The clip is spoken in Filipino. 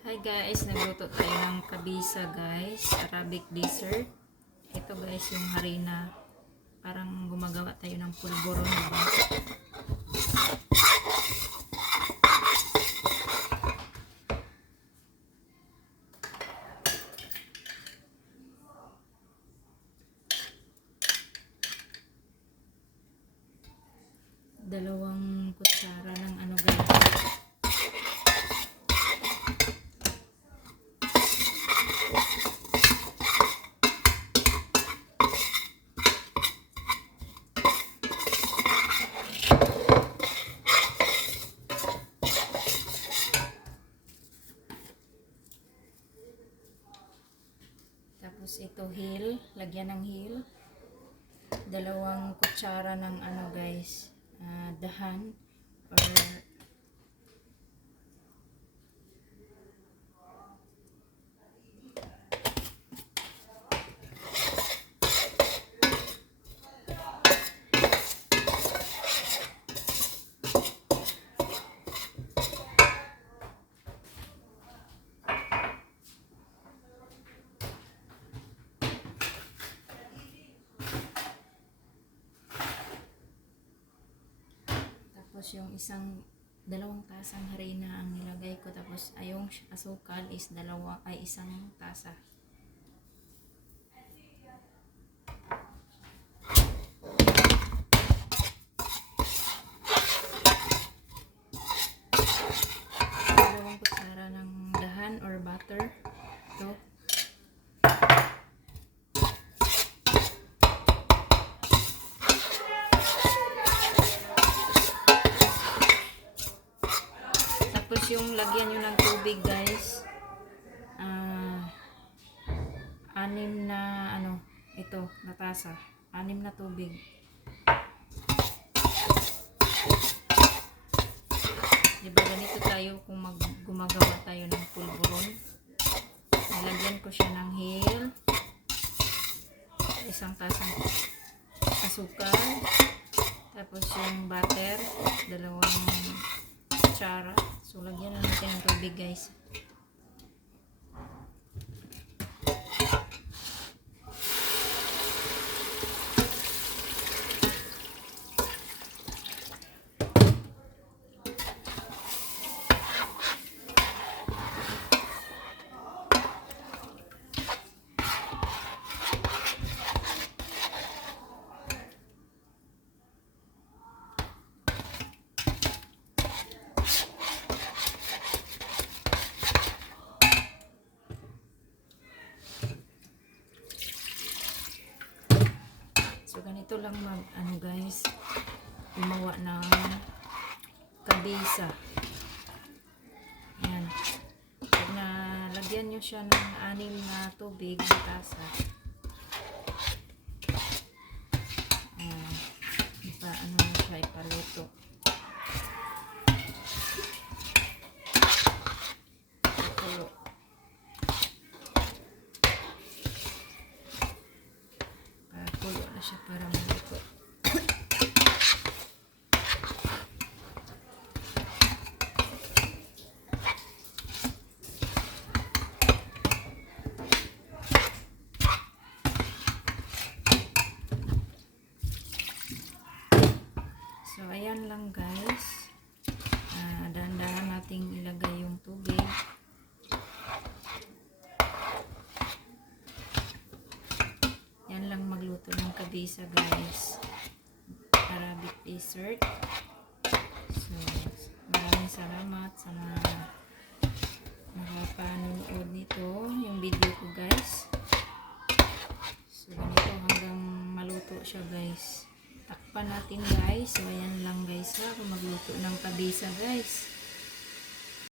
Hi guys, nagluto tayo ng kabisa guys, Arabic dessert. Ito guys yung harina, parang gumagawa tayo ng pulboron, diba? Dalawang kutsara ng ano guys. Tapos ito heel, lagyan ng heel. Dalawang kutsara ng ano guys, dahan or tapos yung dalawang tasang harina ang nilagay ko, tapos yung asukal is isang tasa. Dalawang kutsara ng dahan or butter. Ito. Tapos yung lagyan nyo ng tubig guys, anim na ito na tasa, 6 na tubig. Diba ganito tayo kung gumagawa tayo ng pulburon. Nilagyan ko siya ng heel, isang tasang asukal, tapos yung butter, dalawang kutsara. So lagyan na natin ng tubig guys. So ganito lang guys, gumawa ng kabisa. Ayan. Pag nalagyan nyo siya ng 6 na tubig na tasa, siya ipaluto. Pakulo. Pakulo na siya para maluto. So, ayan lang guys. Dahan-dahan nating ilagay yung tubig. Yan lang magluto ng kabisa guys. Arabic dessert. So, maraming salamat sa mga nakapanood nito. Yung video ko guys. So, ganito hanggang maluto siya guys. Takpan natin guys. So, ayan lang guys kung magluto ng kabisa guys.